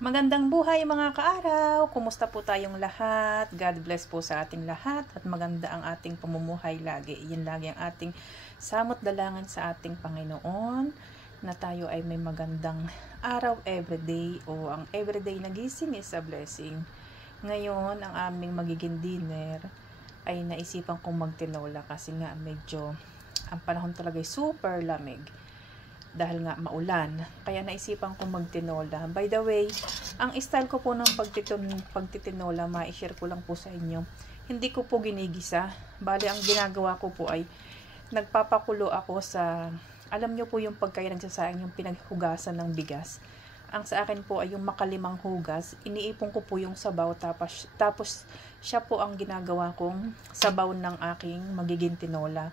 Magandang buhay mga kaaraw! Kumusta po tayong lahat? God bless po sa ating lahat at maganda ang ating pamumuhay lagi. Yan lagi ang ating samot dalangin sa ating Panginoon na tayo ay may magandang araw everyday o ang everyday na gising is a blessing. Ngayon, ang aming magiging dinner ay naisipan kong magtinola kasi nga medyo ang panahon talaga ay super lamig. Dahil nga maulan, kaya naisipan kong magtinola. By the way, ang style ko po ng pagtitinola, ma-share ko lang po sa inyo. Hindi ko po ginigisa. Bali, ang ginagawa ko po ay nagpapakulo ako sa, alam nyo po yung pagkaya nagsasayang yung pinaghugasan ng bigas. Ang sa akin po ay yung makalimang hugas, iniipon ko po yung sabaw, tapos siya po ang ginagawa kong sabaw ng aking magiging tinola.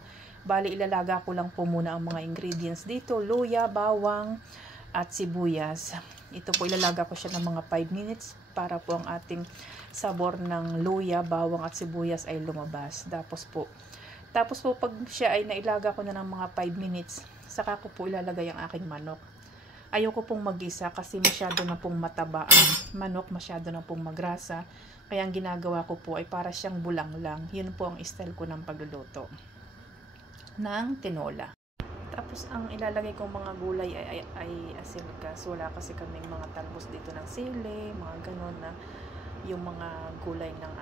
Bali, ilalaga ko lang po muna ang mga ingredients dito. Luya, bawang, at sibuyas. Ito po, ilalaga ko siya ng mga 5 minutes para po ang ating sabor ng luya, bawang, at sibuyas ay lumabas. Tapos po pag siya ay nailaga ko na ng mga 5 minutes, saka ko po ilalagay ang aking manok. Ayoko pong mag-isa kasi masyado na pong mataba ang manok, masyado na pong magrasa. Kaya ang ginagawa ko po ay para siyang bulang lang. Yun po ang style ko ng pagluluto ng tinola. Tapos ang ilalagay kong mga gulay ay asilgas. Wala kasi kaming mga talbos dito ng sili, mga ganon na yung mga gulay ng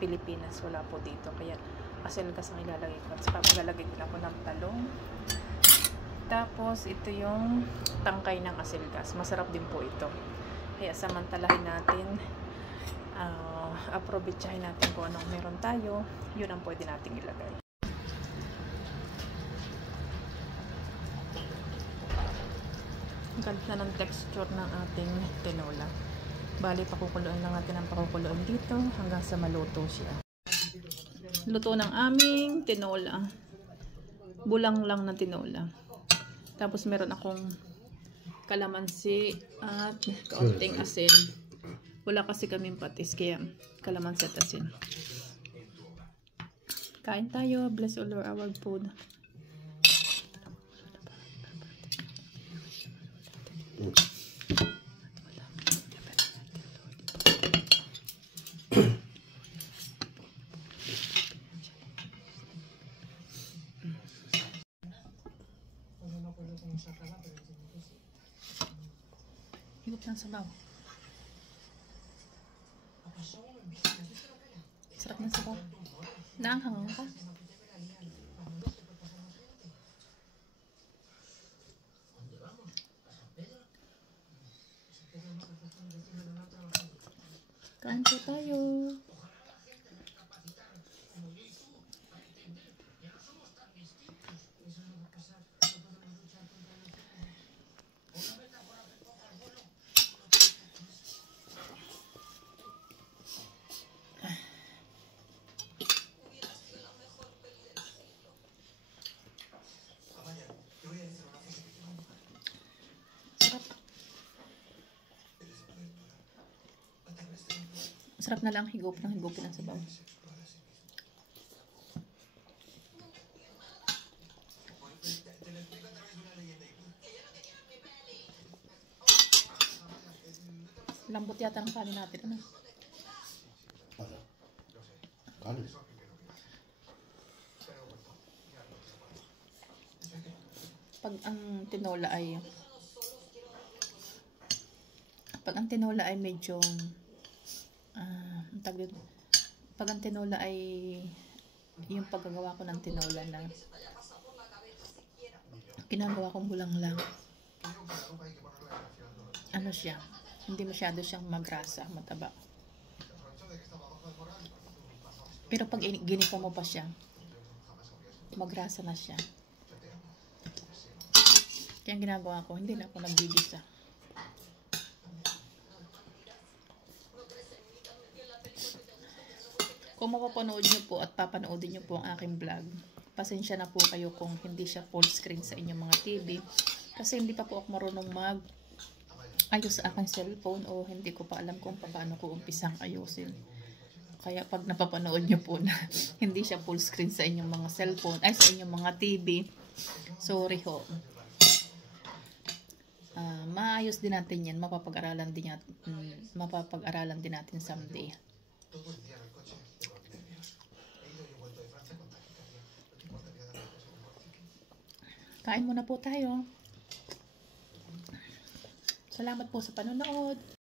Pilipinas, wala po dito. Kaya asilgas ang ilalagay ko. At saka maglalagay din ako ng talong. Tapos ito yung tangkay ng asilgas. Masarap din po ito. Kaya samantalahin natin, aprobitsahin natin kung anong meron tayo. Yun ang pwede nating ilagay. Ganda ng texture ng ating tinola. Bali, pakukuluan lang natin ang pakukuluan dito hanggang sa maluto siya. Luto ng aming tinola. Bulang lang na tinola. Tapos meron akong kalamansi at kaunting asin. Wala kasi kaming patis, kaya kalamansi at asin. Kain tayo. Bless all our food. Higop ng sabaw. Sarap ng sabaw. Naanghang ka? Kain po tayo. Sarap na lang higupin ng sabaw. Lambot yata ng kanin natin, ano? Kanin? Pag ang tinola ay medyo pag ang tinola ay yung paggagawa ko ng tinola na ginagawa kong bulang lang, ano siya, hindi masyado siyang magrasa, mataba. Pero pag ginisa mo pa siya, magrasa na siya. Kaya ang ginagawa ko, hindi na ako nagbibisa. Kung mapapanood nyo po at papanoodin nyo po ang aking vlog, pasensya na po kayo kung hindi siya full screen sa inyong mga TV. Kasi hindi pa po ako marunong ayos sa aking cellphone o hindi ko pa alam kung paano ko umpisang ayusin. Kaya pag napapanood nyo po na hindi siya full screen sa inyong mga cellphone, sa inyong mga TV, sorry ho. maayos din natin yan, mapapag-aralan din natin someday. Todo el día en el coche de los nervios. He ido y he vuelto de Francia con taquicardia. No te importaría darme un segundo artículo. Kain muna po tayo. Salamat po sa panonood.